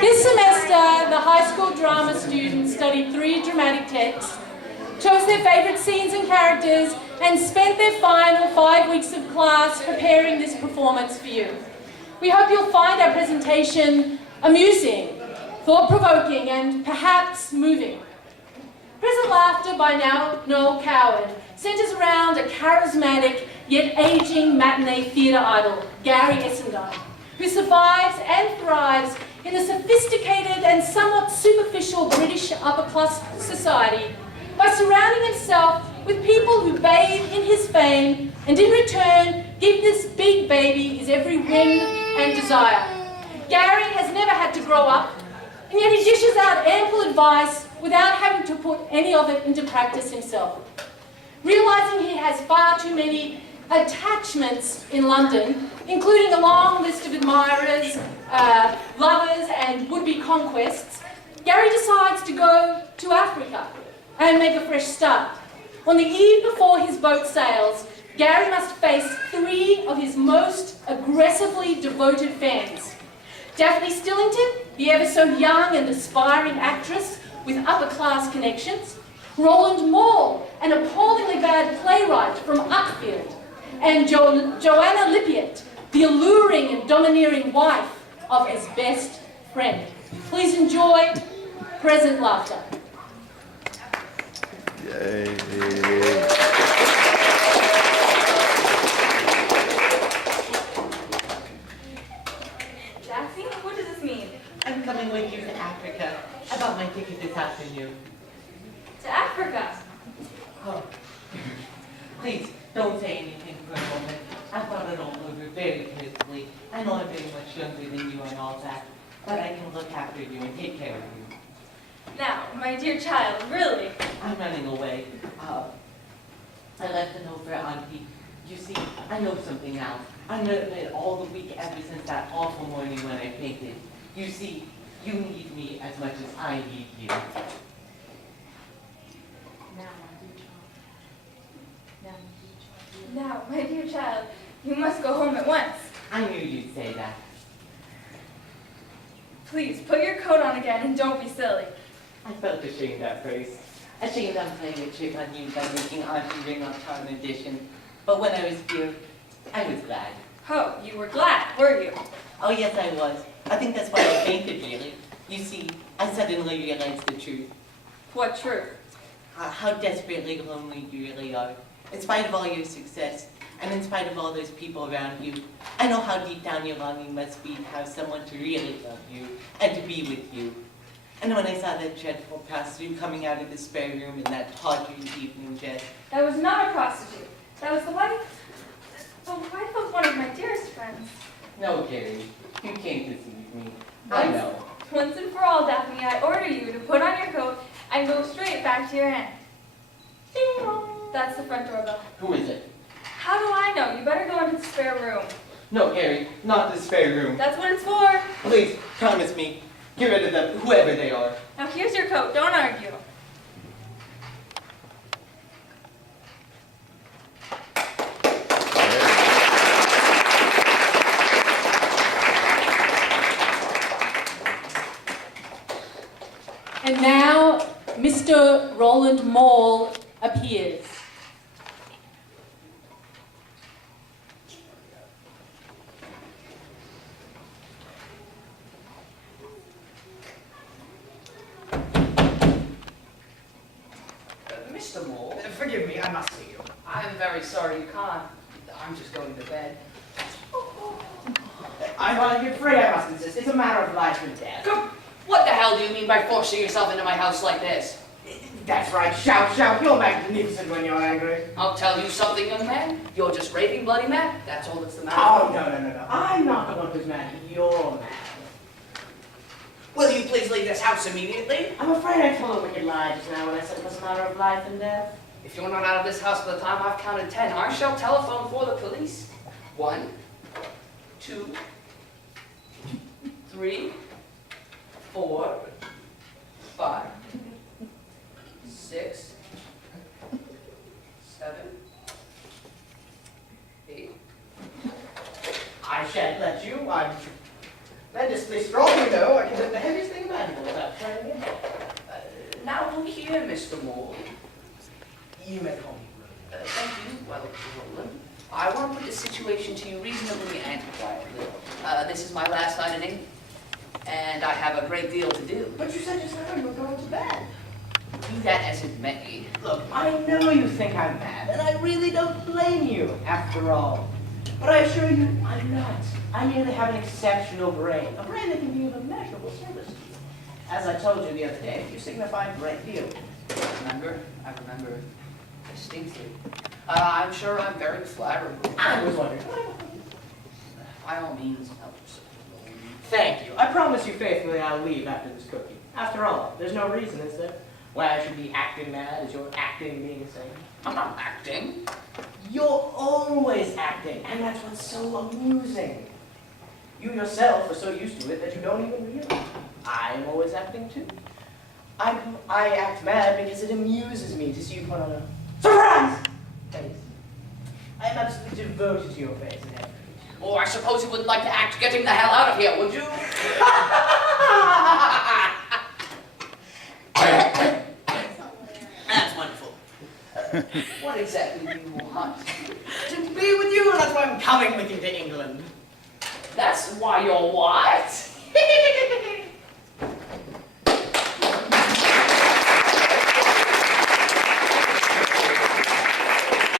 This semester, the high school drama students studied 3 dramatic texts, chose their favourite scenes and characters, and spent their final 5 weeks of class preparing this performance for you. We hope you'll find our presentation amusing, thought-provoking, and perhaps moving. Present Laughter by Noel Coward centres around a charismatic yet ageing matinee theatre idol, Gary Essendine, who survives and thrives in a sophisticated and somewhat superficial British upper-class society by surrounding himself with people who bathe in his fame and in return give this big baby his every whim and desire. Gary has never had to grow up, and yet he dishes out ample advice without having to put any of it into practice himself. Realising he has far too many attachments in London, including a long list of admirers, lovers and would-be conquests, Gary decides to go to Africa and make a fresh start. On the eve before his boat sails, Gary must face 3 of his most aggressively devoted fans. Daphne Stillington, the ever so young and aspiring actress with upper-class connections, Roland Maule, an appallingly bad playwright from Uckfield, and Joanna Lippiett, the alluring and domineering wife of his best friend. Please enjoy Present Laughter. Yay. Daphne, what does this mean? I'm coming with you to Africa. I bought my ticket this afternoon. To Africa? Oh, please, don't say anything for a moment. I thought it all over very crisply. I know I'm very much younger than you and all that, but I can look after you and take care of you. Now, my dear child, really? I'm running away. I left a note for Auntie. You see, I know something now. I know it all the week ever since that awful morning when I fainted. You see, you need me as much as I need you. Now, my dear child, you must go home at once. I knew you'd say that. Please, put your coat on again and don't be silly. I felt ashamed at first. Ashamed I'm playing a trick on you by making Auntie ring on Town Edition. But when I was here, I was glad. Oh, you were glad, were you? Oh yes, I was. I think that's why I fainted, really. You see, I suddenly realized the truth. What truth? How desperately lonely you really are. In spite of all your success, and in spite of all those people around you, I know how deep down your longing must be to have someone to really love you, and to be with you. And when I saw that dreadful prostitute coming out of the spare room in that tawdry evening dress... That was not a prostitute. That was the wife of one of my dearest friends. No, Gary, you can't deceive me. I know. Once and for all, Daphne, I order you to put on your coat and go straight back to your aunt. Ding dong. That's the front doorbell. Who is it? How do I know? You better go into the spare room. No, Gary, not the spare room. That's what it's for. Please, promise me. Get rid of them, whoever they are. Now here's your coat. Don't argue. And now, Mr. Roland Maule appears. Mr. Maule, Forgive me, I must see you. I'm very sorry you can't. I'm just going to bed. You're free, I must insist. It's a matter of life and death. Come, what the hell do you mean by forcing yourself into my house like this? That's right, shout, shout. You're magnificent when you're angry. I'll tell you something, young man. You're just raving bloody mad. That's all that's the matter. Oh, no. I'm not the one who's mad. You're mad. Will you please leave this house immediately? I'm afraid I told a wicked lie just now when I said it was a matter of life and death. If you're not out of this house by the time I've counted 10, I shall telephone for the police. 1, 2, 3, 4, 5, 6, Dear Mr. Moore, You may call me thank you, well, Roland. I want to put the situation to you reasonably and quietly. This is my last night in England, and I have a great deal to do. But you said just now you were going to bed. Be that as it may, Look, I know you think I'm bad, and I really don't blame you, after all. But I assure you, I'm not. I merely have an exceptional brain, a brain that can be of immeasurable service to you. As I told you the other day, you signify a great deal. I remember distinctly. I'm sure I'm very flatterable. I was wondering. By all means, help yourself. Thank you. I promise you faithfully I'll leave after this cookie. After all, there's no reason, is there, why I should be acting mad as you're acting being insane. I'm not acting. You're always acting, and that's what's so amusing. You yourself are so used to it that you don't even realize. I am always acting too. I act mad because it amuses me to see you put on a surprise face. I am absolutely devoted to your face and everything. Or I suppose you wouldn't like to act getting the hell out of here, would you? That's wonderful. What exactly do you want? To be with you, that's why I'm coming with you to England. That's why you're what?